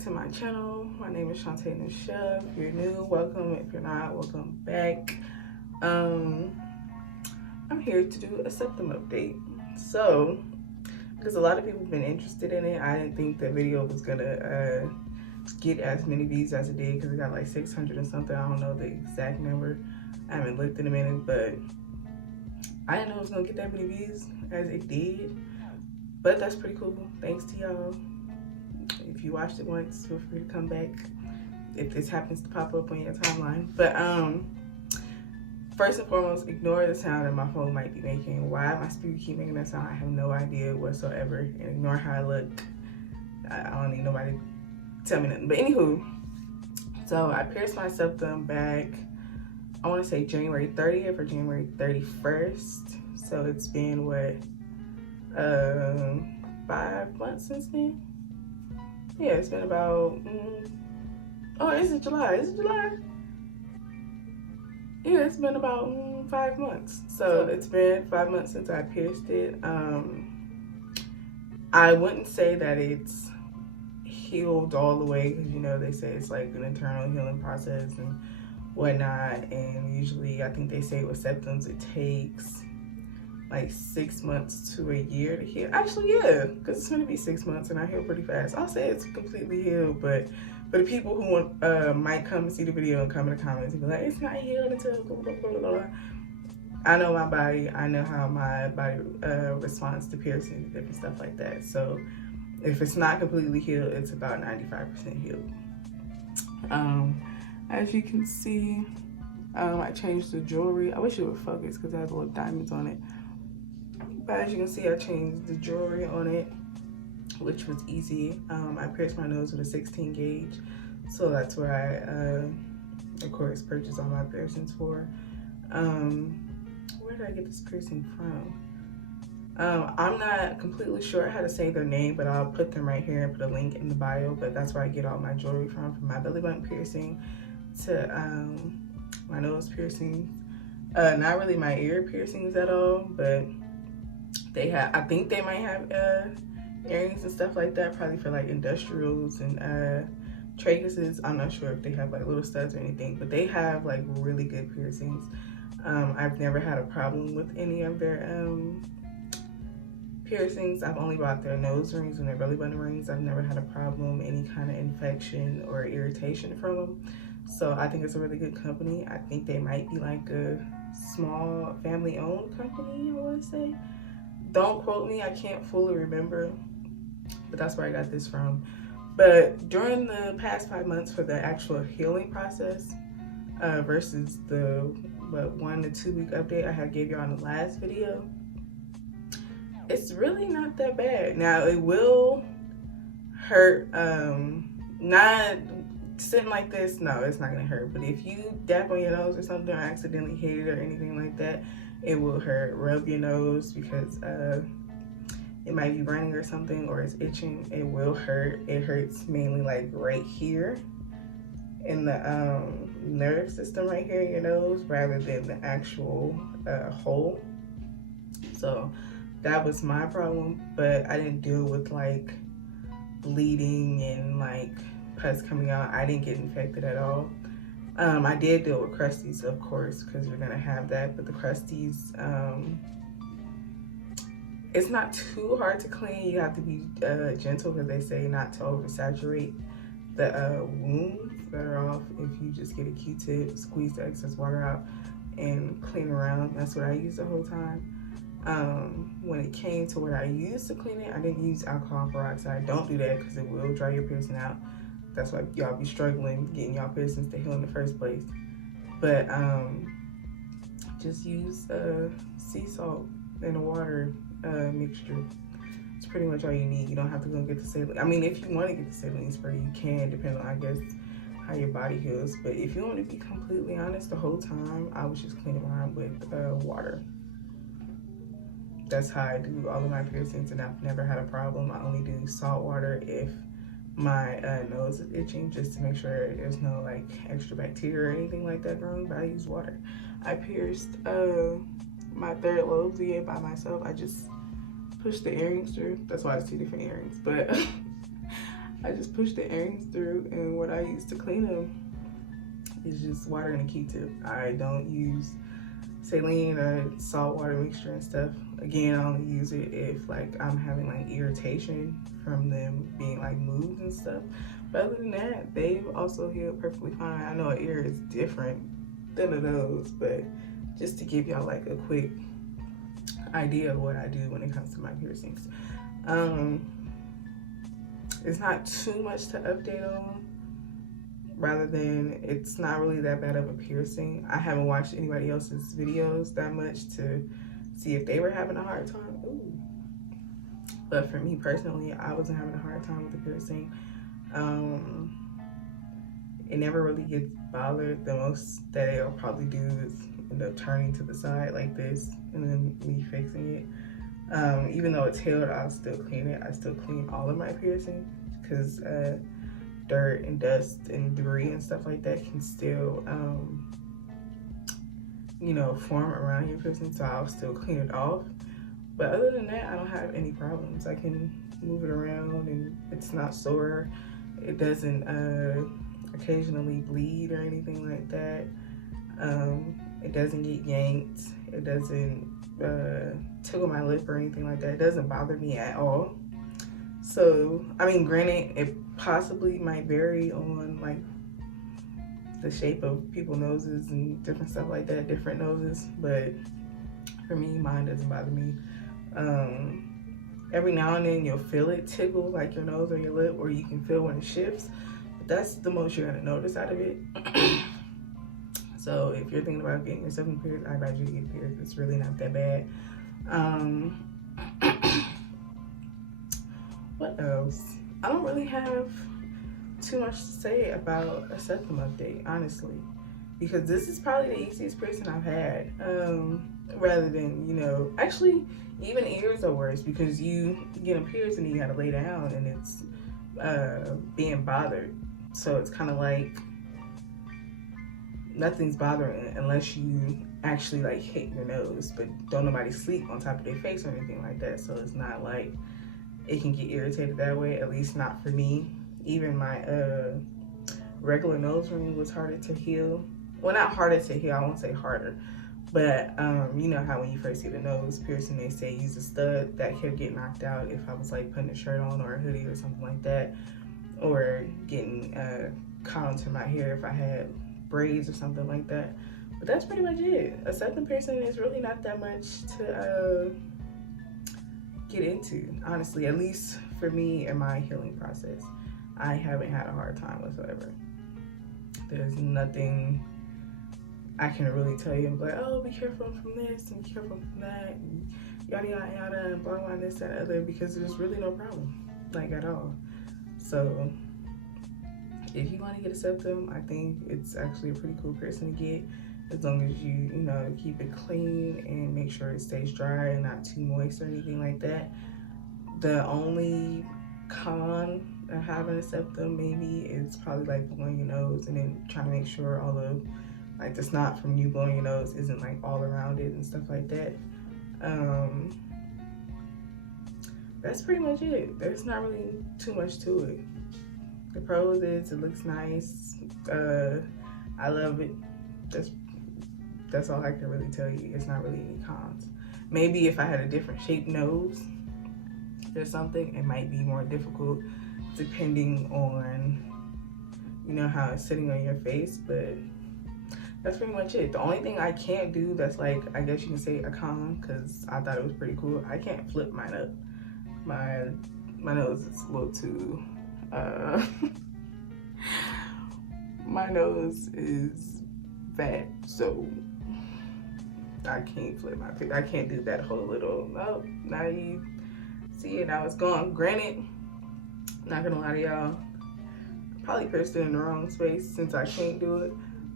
to my channel. My name is Shantae Nisha. If you're new, welcome. If you're not, welcome back. I'm here to do a Septum update. So, because a lot of people have been interested in it, I didn't think the video was gonna get as many views as it did, because it got like 600 or something. I don't know the exact number. I haven't looked in a minute, but I didn't know it was gonna get that many views as it did. But that's pretty cool. Thanks to y'all. If you watched it once, feel free to come back if this happens to pop up on your timeline. But first and foremost, ignore the sound that my phone might be making. Why my speaker keep making that sound, I have no idea whatsoever. And ignore how I look. I don't need nobody to tell me nothing. But anywho, so I pierced my septum back, I want to say January 30th or January 31st. So it's been what, 5 months since then? Yeah, it's been about, oh, is it July? Is it July? Yeah, it's been about 5 months. So it's been 5 months since I pierced it. I wouldn't say that it's healed all the way, because you know they say it's like an internal healing process and whatnot. And usually, I think they say with septums it takes like 6 months to a year to heal. Actually, yeah, because it's gonna be 6 months and I heal pretty fast. I'll say it's completely healed, but for the people who want, might come and see the video and come in the comments and be like, it's not healed until blah, blah, blah, blah. I know my body. I know how my body responds to piercing and different stuff like that. So if it's not completely healed, it's about 95% healed. As you can see, I changed the jewelry. I wish it would focus because it has little diamonds on it. But as you can see, I changed the jewelry on it, which was easy. I pierced my nose with a 16 gauge. So that's where I, of course, purchased all my piercings for. Where did I get this piercing from? I'm not completely sure. I had to say their name, but I'll put them right here and put a link in the bio. But that's where I get all my jewelry from my belly button piercing to my nose piercings. Not really my ear piercings at all, but they have, I think they might have earrings and stuff like that, probably for like industrials and traguses. I'm not sure if they have like little studs or anything, but they have like really good piercings. I've never had a problem with any of their piercings. I've only bought their nose rings and their belly button rings. I've never had a problem, any kind of infection or irritation from them. So I think it's a really good company. I think they might be like a small family-owned company, I want to say. Don't quote me, I can't fully remember, but that's where I got this from. But during the past 5 months for the actual healing process versus the 1 to 2 week update I had gave you on the last video, it's really not that bad. Now it will hurt, not sitting like this, no, it's not gonna hurt. But if you dap on your nose or something or accidentally hit it or anything like that, it will hurt. Rub your nose because it might be running or something, or it's itching. It will hurt. It hurts mainly like right here in the nerve system right here in your nose rather than the actual hole. So that was my problem, but I didn't deal with like bleeding and like pus coming out. I didn't get infected at all. I did deal with crusties, of course, because you're gonna have that, but the crusties, it's not too hard to clean. You have to be gentle, because they say not to oversaturate the wounds that are off. If you just get a Q-tip, squeeze the excess water out and clean around. That's what I used the whole time. When it came to what I used to clean it, I didn't use alcohol peroxide. Don't do that, because it will dry your piercing out. That's why y'all be struggling getting y'all piercings to heal in the first place. But just use sea salt and a water mixture. It's pretty much all you need. You don't have to go get the saline. I mean, if you want to get the saline spray, you can, depending on, I guess, how your body heals. But if you want to be completely honest, the whole time I was just cleaning mine with water. That's how I do all of my piercings, and I've never had a problem. I only do salt water if my nose is itching, just to make sure there's no like extra bacteria or anything like that growing, but I use water. I pierced my third lobe by myself. I just pushed the earrings through. That's why it's 2 different earrings, but I I just push the earrings through, and what I use to clean them is just water and a Q-tip. I don't use saline or salt water mixture and stuff. Again, I only use it if like I'm having like irritation from them being like moved and stuff. But other than that, they've also healed perfectly fine. I know an ear is different than a nose, but just to give y'all like a quick idea of what I do when it comes to my piercings. It's not too much to update on, rather than it's not really that bad of a piercing. I haven't watched anybody else's videos that much to see if they were having a hard time. Ooh. But for me personally, I wasn't having a hard time with the piercing. It never really gets bothered. The most that it'll probably do is end up turning to the side like this and then me fixing it. Even though it's healed, I'll still clean it. I still clean all of my piercing because dirt and dust and debris and stuff like that can still, you know, form around your piercing, so I'll still clean it off. But other than that, I don't have any problems. I can move it around and it's not sore. It doesn't occasionally bleed or anything like that. It doesn't get yanked. It doesn't tickle my lip or anything like that. It doesn't bother me at all. So, I mean, granted, it possibly might vary on like the shape of people's noses and different stuff like that, different noses, but for me, mine doesn't bother me. Every now and then you'll feel it tickle like your nose or your lip, or you can feel when it shifts, but that's the most you're gonna notice out of it. So if you're thinking about getting yourself pierced, I advise you to get pierced. It's really not that bad. What else? I don't really have too much to say about a Septum update, honestly, because this is probably the easiest piercing I've had. Rather than, you know, actually even ears are worse because you get a pierced and you gotta lay down and it's being bothered. So it's kind of like nothing's bothering it unless you actually like hit your nose, but don't nobody sleep on top of their face or anything like that. So it's not like it can get irritated that way, at least not for me. Even my regular nose ring was harder to heal. Well, not harder to heal, I won't say harder, but you know how when you first get a nose piercing, they say use a stud. That could get knocked out if I was like putting a shirt on or a hoodie or something like that, or getting caught onto my hair if I had braids or something like that. But that's pretty much it. A septum piercing is really not that much to get into, honestly, at least for me and my healing process. I haven't had a hard time whatsoever. There's nothing I can really tell you, like, oh, be careful from this and be careful from that and yada yada yada and blah blah this that other, because there's really no problem, like, at all. So if you want to get a septum, I think it's actually a pretty cool piercing to get, as long as you know, keep it clean and make sure it stays dry and not too moist or anything like that. The only con of having a septum maybe is probably like blowing your nose and then trying to make sure all the like the snot from you blowing your nose isn't like all around it and stuff like that. That's pretty much it. There's not really too much to it. The pros is it looks nice. I love it. That's all I can really tell you. It's not really any cons. Maybe if I had a different shaped nose or something, it might be more difficult depending on, you know, how it's sitting on your face, but that's pretty much it. The only thing I can't do that's like, I guess you can say a con, because I thought it was pretty cool, I can't flip mine up. My nose is a little too, my nose is fat, so I can't flip my face. I can't do that whole little, nope, now you see it, now it's gone. Granted, not gonna lie to y'all, I probably pierced it in the wrong space since I can't do it,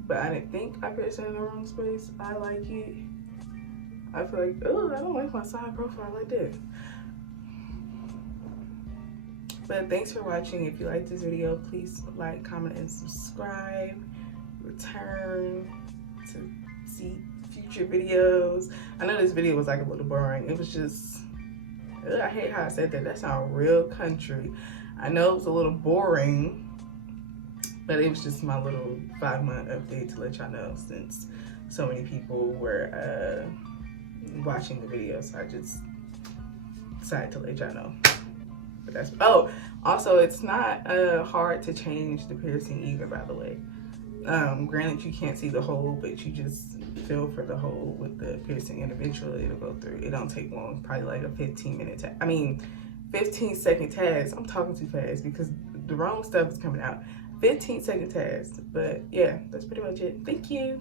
but I didn't think I pierced it in the wrong space. I like it. I feel like, oh, I don't like my side profile like that. But thanks for watching. If you like this video, please like, comment, and subscribe. Return to see future videos. I know this video was like a little boring. It was just Ugh, I hate how I said that. That sounds real country. I know it was a little boring, but it was just my little 5-month update to let y'all know, since so many people were watching the video. So I just decided to let y'all know. But that's, oh, also it's not hard to change the piercing either, by the way. Granted, you can't see the hole, but you just feel for the hole with the piercing, and eventually it'll go through. It don't take long, probably like a 15-second task. I'm talking too fast because the wrong stuff is coming out. 15-second task. But yeah, that's pretty much it. Thank you.